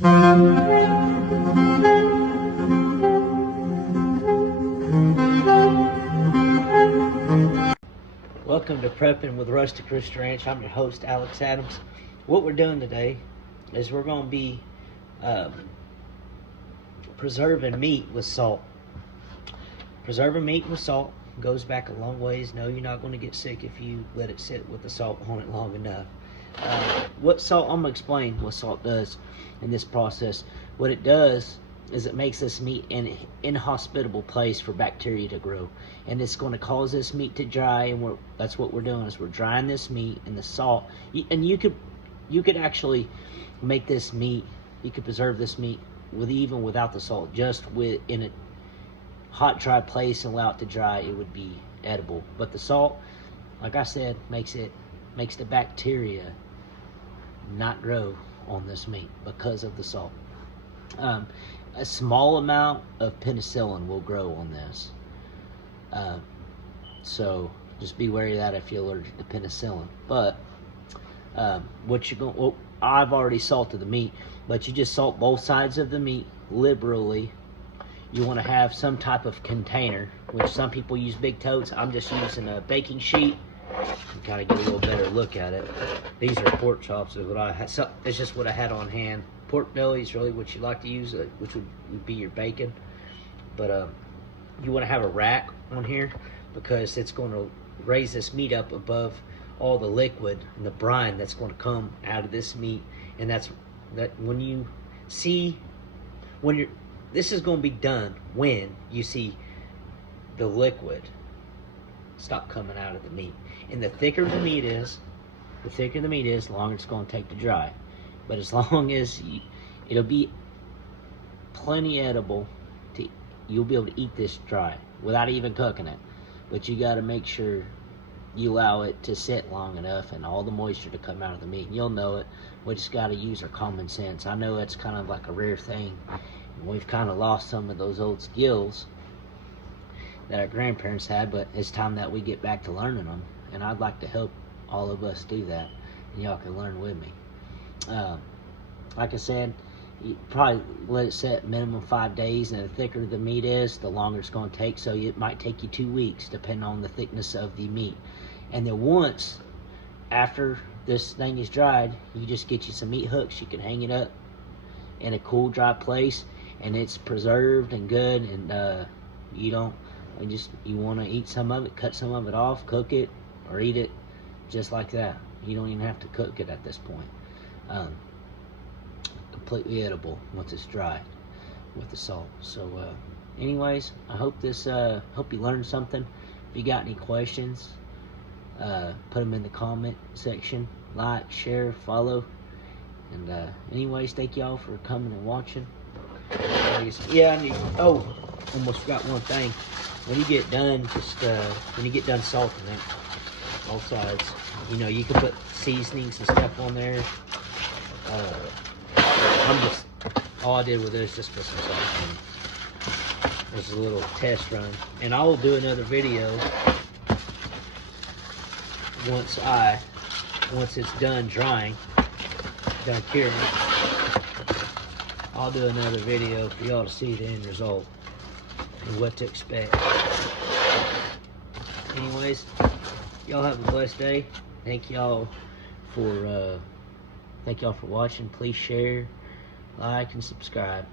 Welcome to Prepping with Rustic Rooster Ranch. I'm your host, Alex Adams. What we're doing today is we're going to be preserving meat with salt. Preserving meat with salt goes back a long ways. No, you're not going to get sick if you let it sit with the salt on it long enough. I'm going to explain what salt does in this process. What it does is it makes this meat an inhospitable place for bacteria to grow, and it's going to cause this meat to dry. And that's what we're doing, is we're drying this meat in the salt. And you could actually make this meat, you could preserve this meat even without the salt, just in a hot, dry place and allow it to dry. It would be edible. But the salt, like I said, makes the bacteria not grow on this meat because of the salt. A small amount of penicillin will grow on this, so just be wary of that if you're allergic to penicillin. But I've already salted the meat, but you just salt both sides of the meat liberally. You want to have some type of container, which some people use big totes. I'm just using a baking sheet to kind of get a little better look at it. These are pork chops, is what I had. So it's just what I had on hand. Pork belly is really what you like to use, which would be your bacon. But you want to have a rack on here because it's going to raise this meat up above all the liquid and the brine that's going to come out of this meat. And that's when you see this is going to be done when you see the liquid stop coming out of the meat. And the thicker the meat is, the longer it's going to take to dry. But as long as it'll be plenty edible, you'll be able to eat this dry without even cooking it. But you got to make sure you allow it to sit long enough and all the moisture to come out of the meat. And you'll know it. We just got to use our common sense. I know it's kind of like a rare thing. We've kind of lost some of those old skills that our grandparents had, but it's time that we get back to learning them. And I'd like to help all of us do that. And y'all can learn with me. Like I said, you probably let it set minimum 5 days, and the thicker the meat is, the longer it's going to take. So it might take you 2 weeks, depending on the thickness of the meat. And then once after this thing is dried, you just get you some meat hooks. You can hang it up in a cool, dry place, and it's preserved and good. And you want to eat some of it, cut some of it off, cook it, or eat it just like that. You don't even have to cook it at this point. Completely edible once it's dried with the salt. So anyways, I hope hope you learned something. If you got any questions, put them in the comment section. Like, share, follow. And anyways, thank y'all for coming and watching. Almost forgot one thing. When you get done, salting it, all sides, you can put seasonings and stuff on there. All I did with this, just put some salt in. There's a little test run, and I will do another video once it's done drying, done curing. I'll do another video for y'all to see the end result and what to expect. Anyways, y'all have a blessed day. Thank y'all for watching. Please share, like, and subscribe.